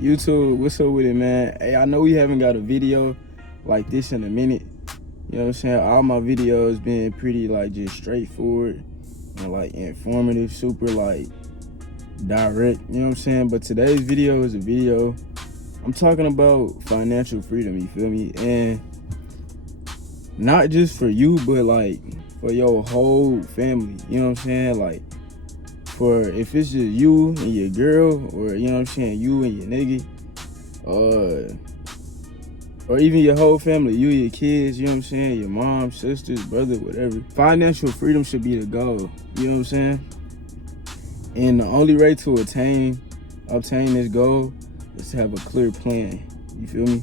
YouTube, what's up with it, man? Hey, I know we haven't got a video like this in a minute. You know what I'm saying? All my videos been pretty like just straightforward and like informative, super like direct, you know what I'm saying? But today's video is a video. I'm talking about financial freedom, you feel me? And not just for you, but like for your whole family, you know what I'm saying? Like for if it's just you and your girl, or you know what I'm saying, you and your nigga, or even your whole family, you and your kids, you know what I'm saying, your mom, sisters, brother, whatever. Financial freedom should be the goal, you know what I'm saying? And the only way to obtain this goal is to have a clear plan, you feel me?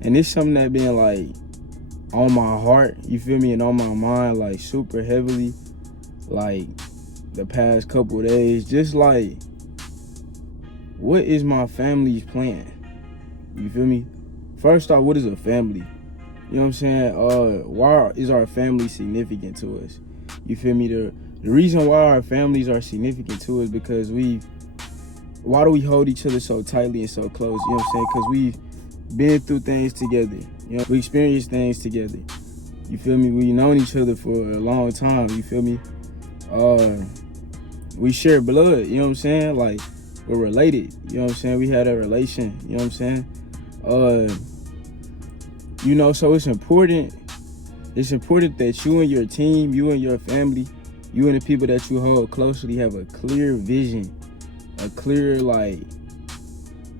And it's something that been like on my heart, you feel me, and on my mind like super heavily, like the past couple of days. Just like, what is my family's plan? You feel me? First off, what is a family? You know what I'm saying? Why is our family significant to us? You feel me? The reason why our families are significant to us because why do we hold each other so tightly and so close? You know what I'm saying? Because we've been through things together. You know, we experienced things together. You feel me? We've known each other for a long time. You feel me? We share blood, you know what I'm saying? Like, we're related, you know what I'm saying? We had a relation, you know what I'm saying? You know, so it's important that you and your team, you and your family, you and the people that you hold closely have a clear vision, a clear, like,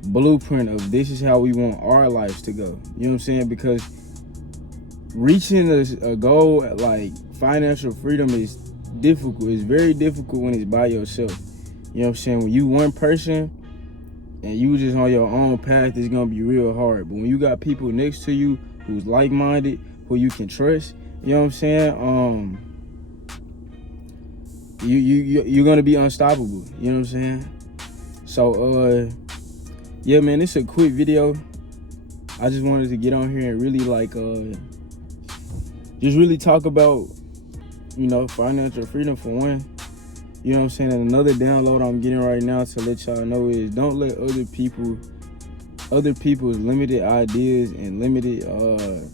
blueprint of this is how we want our lives to go, you know what I'm saying? Because reaching a goal like financial freedom is difficult. It's very difficult when it's by yourself. You know what I'm saying? When you one person and you just on your own path, it's gonna be real hard. But when you got people next to you who's like-minded, who you can trust, you know what I'm saying? You're gonna be unstoppable. You know what I'm saying? So yeah, man, it's a quick video. I just wanted to get on here and really like just really talk about, you know, financial freedom for one. You know what I'm saying? And another download I'm getting right now to let y'all know is don't let other people's limited ideas and limited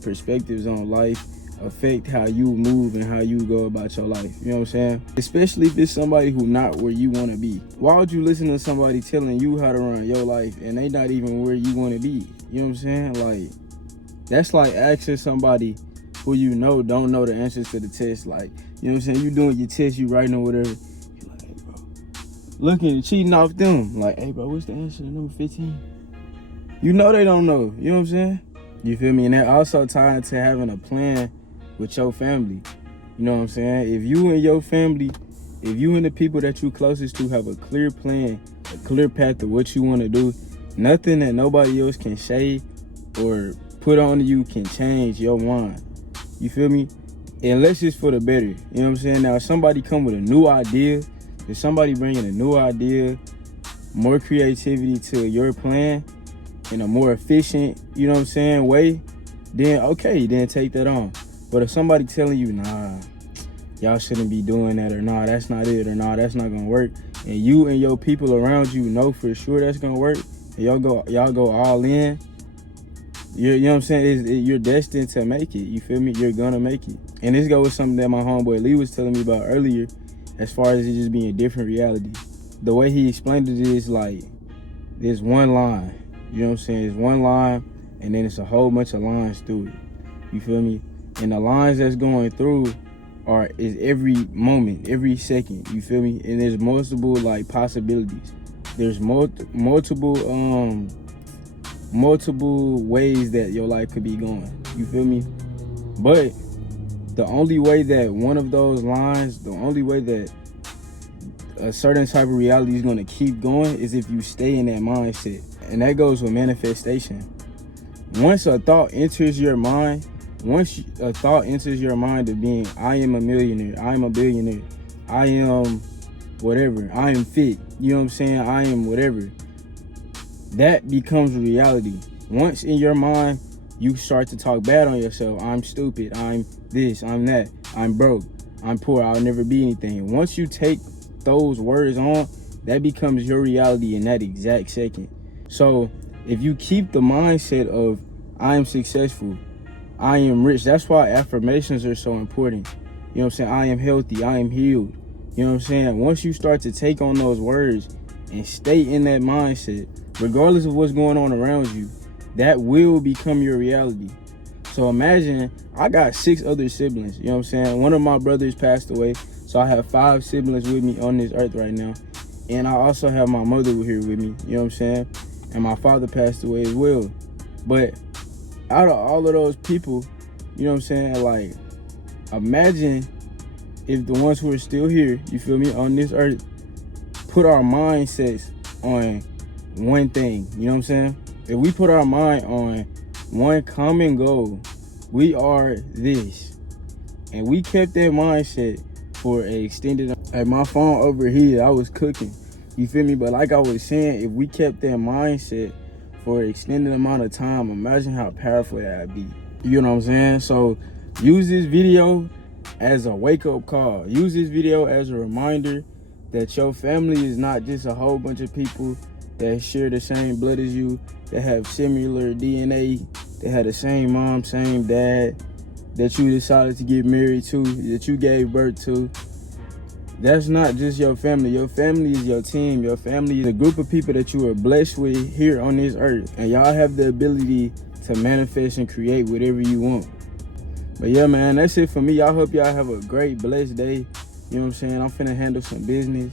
perspectives on life affect how you move and how you go about your life. You know what I'm saying? Especially if it's somebody who not where you want to be. Why would you listen to somebody telling you how to run your life and they not even where you want to be? You know what I'm saying? Like, that's like asking somebody who you know don't know the answers to the test. Like, you know what I'm saying? You doing your test, you writing or whatever. You're like, hey, bro, looking and cheating off them. Like, hey, bro, what's the answer to number 15? You know they don't know. You know what I'm saying? You feel me? And that also tied to having a plan with your family. You know what I'm saying? If you and your family, if you and the people that you closest to have a clear plan, a clear path of what you want to do, nothing that nobody else can say or put on you can change your mind. You feel me? Unless it's for the better. You know what I'm saying? Now, if somebody come with a new idea, if somebody bringing a new idea, more creativity to your plan in a more efficient, you know what I'm saying, way, then okay, then take that on. But if somebody telling you, nah, y'all shouldn't be doing that, or nah, that's not it, or nah, that's not gonna work, and you and your people around you know for sure that's gonna work, and y'all go all in, you know what I'm saying? You're destined to make it. You feel me? You're gonna make it. And this goes with something that my homeboy Lee was telling me about earlier, as far as it just being a different reality. The way he explained it is like, there's one line. You know what I'm saying? It's one line, and then it's a whole bunch of lines through it. You feel me? And the lines that's going through is every moment, every second. You feel me? And there's multiple like possibilities. There's multiple ways that your life could be going. You feel me? But the only way that one of those lines, the only way that a certain type of reality is going to keep going is if you stay in that mindset. And that goes with manifestation. Once a thought enters your mind, of being, I am a millionaire, I am a billionaire, I am whatever, I am fit, you know what I'm saying, I am whatever, that becomes reality. Once in your mind, you start to talk bad on yourself. I'm stupid, I'm this, I'm that, I'm broke, I'm poor, I'll never be anything. Once you take those words on, that becomes your reality in that exact second. So if you keep the mindset of I am successful, I am rich. That's why affirmations are so important. You know what I'm saying? I am healthy, I am healed. You know what I'm saying? Once you start to take on those words and stay in that mindset, regardless of what's going on around you, that will become your reality. So imagine, I got 6 other siblings, you know what I'm saying? One of my brothers passed away, so I have 5 siblings with me on this earth right now. And I also have my mother here with me, you know what I'm saying? And my father passed away as well. But out of all of those people, you know what I'm saying, like, imagine if the ones who are still here, you feel me, on this earth, put our mindsets on one thing, you know what I'm saying? If we put our mind on one common goal, we are this, and we kept that mindset for an extended, like my phone over here, I was cooking, you feel me? But like I was saying, if we kept that mindset for an extended amount of time, imagine how powerful that'd be. You know what I'm saying? So use this video as a wake-up call. Use this video as a reminder that your family is not just a whole bunch of people that share the same blood as you, that have similar DNA, that have the same mom, same dad, that you decided to get married to, that you gave birth to. That's not just your family. Your family is your team. Your family is a group of people that you are blessed with here on this earth. And y'all have the ability to manifest and create whatever you want. But yeah, man, that's it for me. I hope y'all have a great, blessed day. You know what I'm saying? I'm finna handle some business.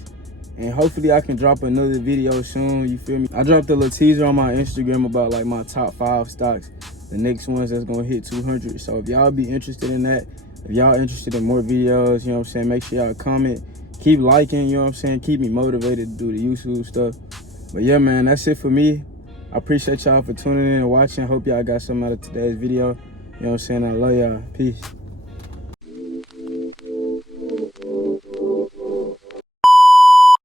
And hopefully I can drop another video soon, you feel me? I dropped a little teaser on my Instagram about like my top 5 stocks, the next ones that's gonna hit 200. So if y'all be interested in that, if y'all interested in more videos, you know what I'm saying, make sure y'all comment, keep liking, you know what I'm saying, keep me motivated to do the YouTube stuff. But yeah, man, that's it for me. I appreciate y'all for tuning in and watching. Hope y'all got something out of today's video. You know what I'm saying, I love y'all, peace.